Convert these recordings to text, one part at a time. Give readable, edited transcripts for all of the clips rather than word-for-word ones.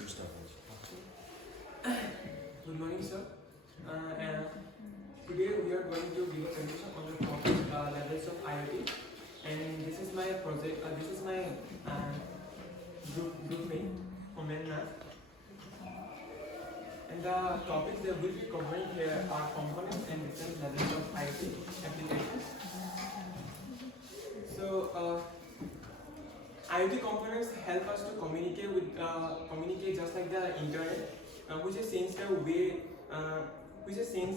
Good morning, sir. Today we are going to give a presentation on the topic levels of IoT, and this is my project. This is my group mate, Homen and Nath. And the topics that we'll be covering here are components and different levels of IoT applications. So, IoT components help us to communicate just like the internet, which has changed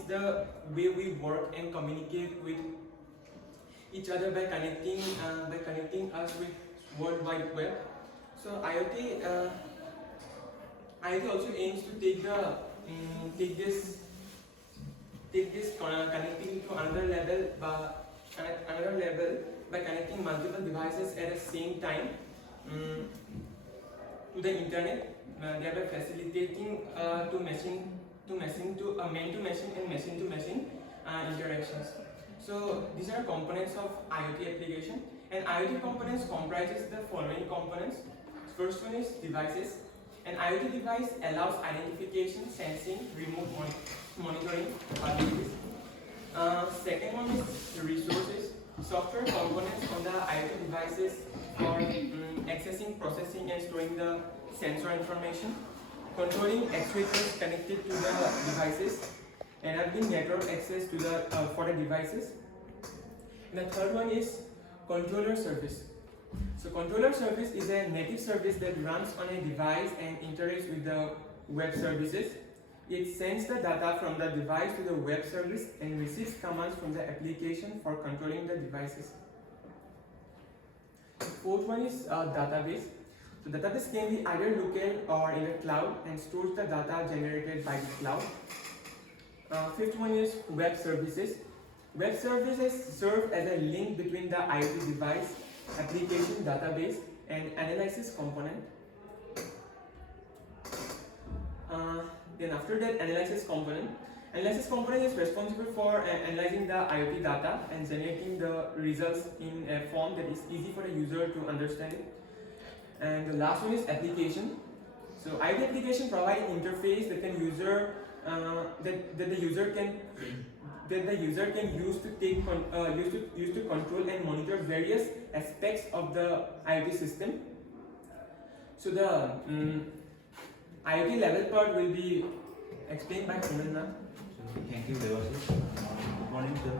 the way we work and communicate with each other by connecting us with World Wide Web. So IoT also aims to take this connectivity to another level by connecting multiple devices at the same time to the internet, thereby facilitating man-to-machine and machine-to-machine interactions. So these are components of IoT application, and IoT components comprises the following components. First one is devices. An IoT device allows identification, sensing, remote monitoring abilities. Second one is resources. Software components on the IoT devices for accessing, processing, and storing the sensor information. Controlling actuators connected to the devices, enabling network access to for the devices. And the third one is controller service. So controller service is a native service that runs on a device and interacts with the web services. It sends the data from the device to the web service and receives commands from the application for controlling the devices. Fourth one is database. So database can be either local or in the cloud and stores the data generated by the cloud. Fifth one is web services. Web services serve as a link between the IoT device, application, database, and analysis component. Then after that, analysis component is responsible for analyzing the IoT data and generating the results in a form that is easy for the user to understand it. And the last one is application. So IoT application provides an interface that the user can use to control and monitor various aspects of the IoT system. So the IoT level part will be explained by Homen. Thank you, Debashish. Good morning, sir.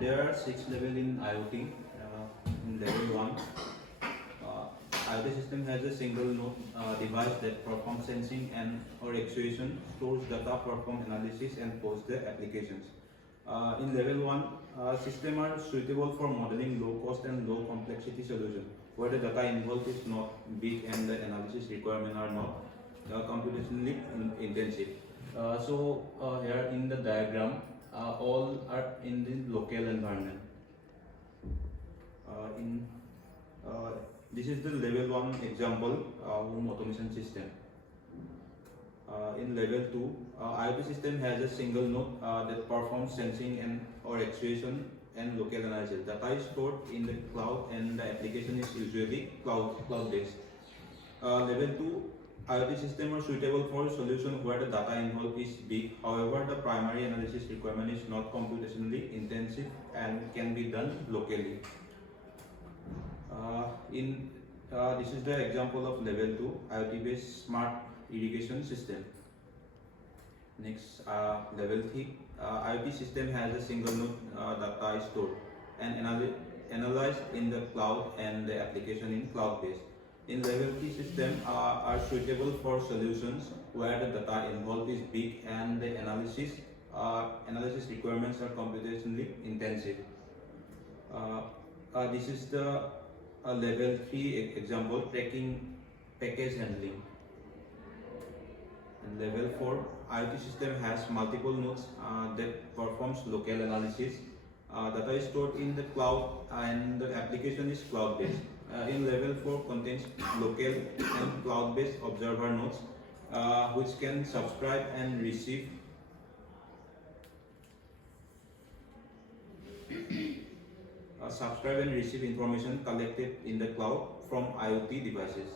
There are 6 levels in IoT. In level 1, IoT system has a single node device that performs sensing and or actuation, stores data, performs analysis, and posts the applications. In level 1, systems are suitable for modeling low cost and low complexity solutions, where the data involved is not big and the analysis requirements are not computationally intensive. Here in the diagram, all are in the local environment. This is the level 1 example home automation system. In level 2, IoT system has a single node that performs sensing and or actuation and local analysis. Data is stored in the cloud and the application is usually cloud-based. Level 2, IoT systems are suitable for solutions where the data involved is big. However, the primary analysis requirement is not computationally intensive and can be done locally. This is the example of level 2 IoT-based smart irrigation system. Next, level 3, IoT system has a single node data is stored and analyzed in the cloud and the application in cloud-based. In level 3 system are suitable for solutions where the data involved is big and the analysis requirements are computationally intensive. This is the level 3 example, tracking package handling. And level 4, IoT system has multiple nodes that performs local analysis. Data is stored in the cloud and the application is cloud-based. In level 4 contains local and cloud-based observer nodes which can subscribe and receive information collected in the cloud from IoT devices.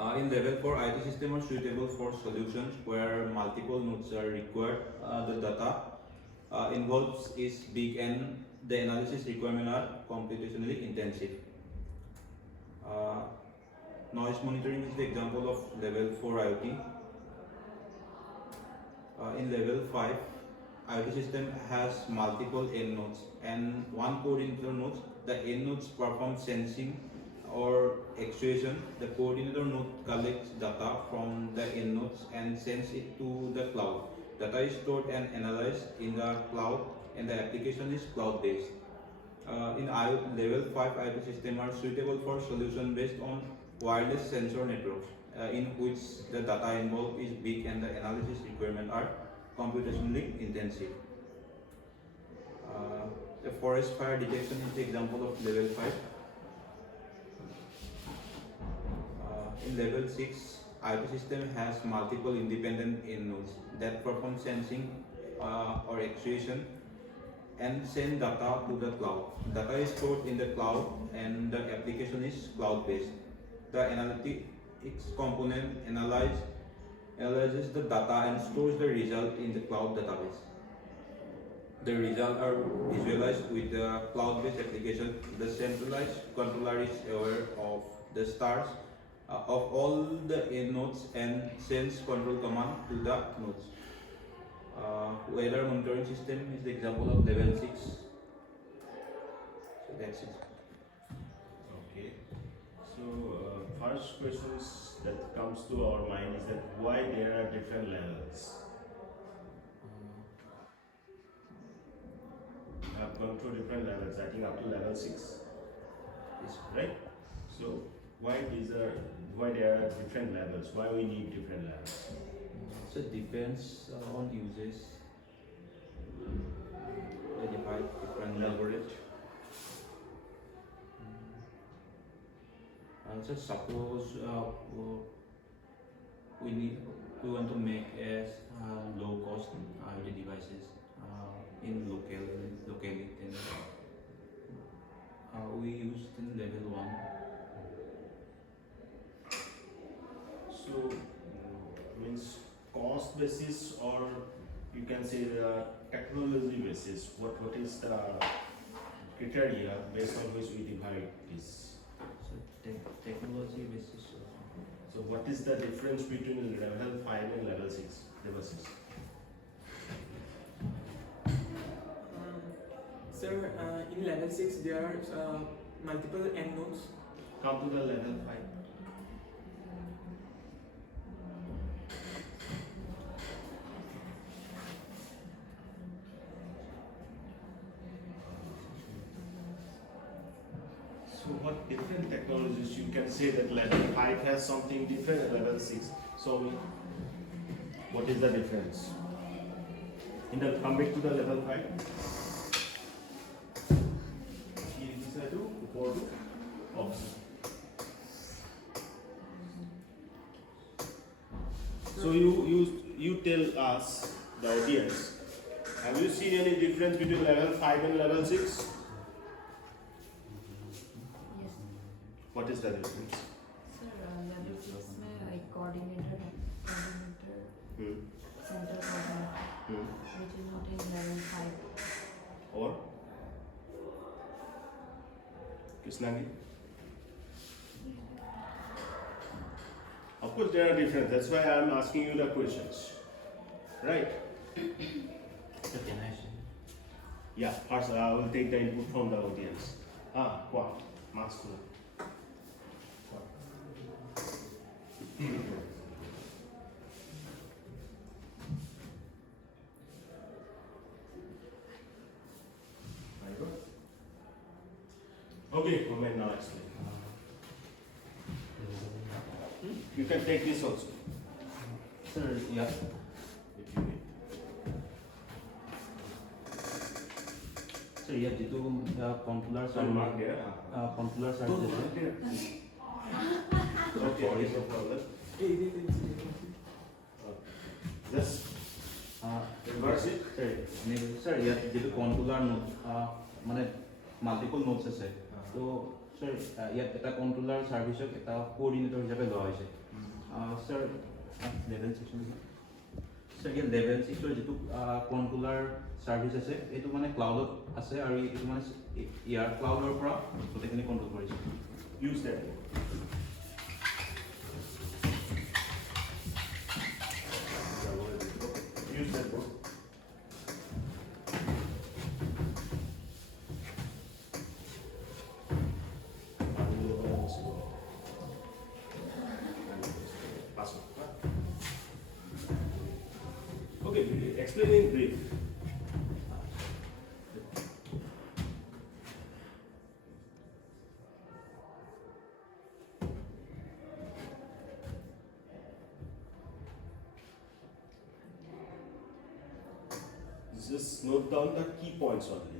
In level 4, IoT systems are suitable for solutions where multiple nodes are required. The data involved is big and the analysis requirements are computationally intensive. Noise monitoring is the example of level 4 IoT. In level 5, IoT system has multiple end nodes and one coordinator node. The end nodes perform sensing or actuation. The coordinator node collects data from the end nodes and sends it to the cloud. Data is stored and analyzed in the cloud, and the application is cloud-based. In IoT, level 5 IoT systems are suitable for solution based on wireless sensor networks, in which the data involved is big and the analysis requirements are computationally intensive. The forest fire detection is the example of level 5. In level 6, IoT system has multiple independent end nodes that perform sensing or actuation and send data to the cloud. Data is stored in the cloud and the application is cloud-based. The analytics component analyzes the data and stores the result in the cloud database. The results are visualized with the cloud-based application. The centralized controller is aware of the stars of all the end nodes and sends control command to the nodes. Weather monitoring system is the example of level 6. So that's it. Okay. So first questions that comes to our mind is that why there are different levels. I've gone through different levels. I think up to level 6. Yes. Right. So why there are different levels? Why we need different levels? So it depends on uses. They divide different leverage. So suppose we want to make as low cost IoT devices in locality. We use in level 1. So means cost basis, or you can say the technology basis. What is the criteria based on which we divide this? So technology basis. So what is the difference between level 5 and level 6 devices? Sir, in level 6 there are multiple end nodes. Come to the level 5. So what different technologies you can say that level 5 has something different at level 6? So what is the difference? Come back to the level 5. So you tell us, the audience, have you seen any difference between level 5 and level 6? Yes. What is the difference? Sir, level 6 में like coordinator, center coordinator, which is not in level 5. Or? Krishnagi? Of course there are differences, that's why I am asking you the questions. Right? So can I say? Yeah, first I will take the input from the audience. What? Masculine. Okay, Homen, now explain. You can take this also. Sir, yeah. If you need. So yeah, itu controllers are Mark here. controllers are Don't there. mark here. Okay, no problem. Just reverse it. Sir, yeah, যেটো controller node মানে multiple nodes আছে তো sir ইয়াত এটা controller service এটা coordinator হিচাপে লোৱা হৈছে Sir, level 6 sir, here level 6 or jitu controller service ase etu mane cloud ase aru etu mane air cloud or pora gotekini control korise. Use that. Use that book. Okay, explain in brief. Just note down the key points only.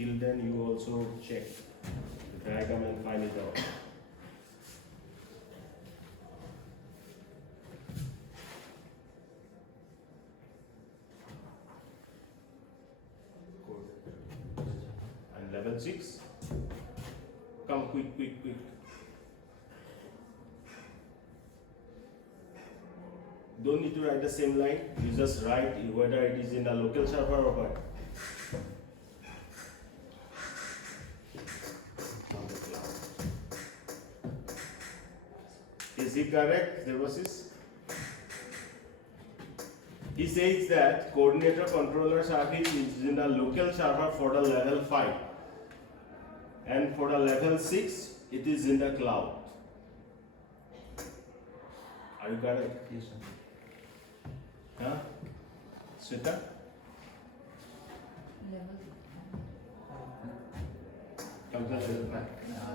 Till then, you also check the diagram and find it out. And level 6. Come quick, quick, quick. Don't need to write the same line. You just write whether it is in a local server or what. Is he correct, Debashish? He says that coordinator controller service is in a local server for the level 5, and for the level 6 it is in the cloud. Are you correct? Yes sir. Huh? Sweta?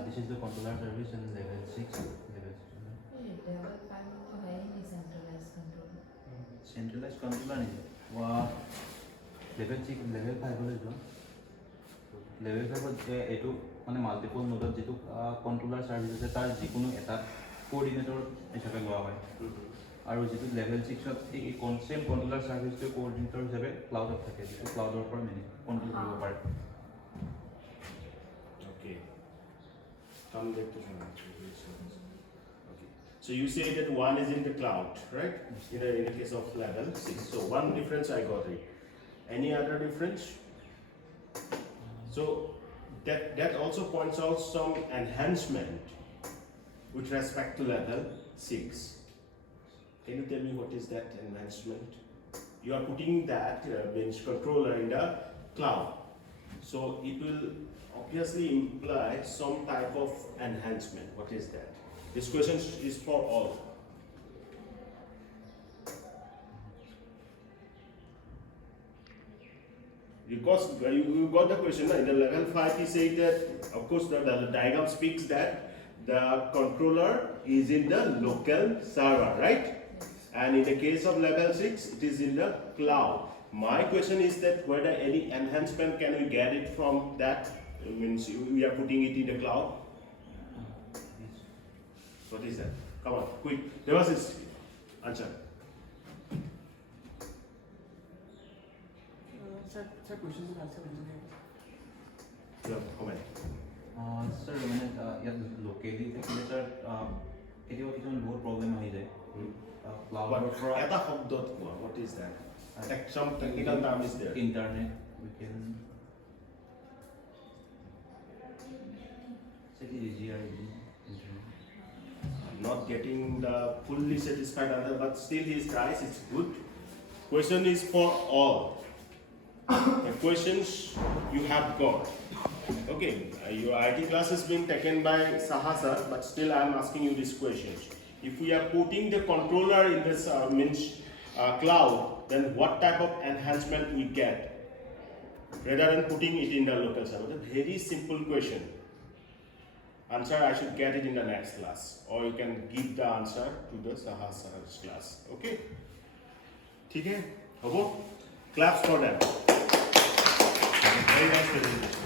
This is the controller service and level 6. Level 5 also है ही centralized control. Centralized controller नहीं है वो level 6 level 5 बोले जो level 5 बोले एटू माने multiple node जितु controller service है तार जिकुनु एटा coordinator हिसाबे लोआ है और जितु level 6 ত এই same controller service to coordinator हिसाबे cloud ত থাকে जितु cloud ৰ পৰা মানে control কৰিব পাৰে. Okay. Come back to okay. So you say that one is in the cloud, right? In the case of level 6. So one difference I got it. Any other difference? So that also points out some enhancement with respect to level 6. Can you tell me what is that enhancement? You are putting that bench controller in the cloud. So it will obviously imply some type of enhancement. What is that? This question is for all. Because you got the question, in the level 5 he said that, of course the diagram speaks that the controller is in the local server, right? And in the case of level 6, it is in the cloud. My question is that whether any enhancement can we get it from that? It means we are putting it in the cloud. What is that? Come on, quick. There was this answer. Sir, questions and answer. Yeah, comment. Sir, मैंने यार locally देखिए sir area की जो बहुत problem आई जाए cloud for Eta hub.1, what is that? Some technical term is there. Internet, we can say it is easier. I'm not getting the fully satisfied answer, but still his tries, it's good. Question is for all. The questions you have got. Okay, your IT class is being taken by Sahasa, but still I am asking you these questions. If we are putting the controller in this cloud, then what type of enhancement we get rather than putting it in the local server? A very simple question. Answer I should get it in the next class, or you can give the answer to the Sahasa's class. Okay? Okay? Claps for them. Very nice presentation.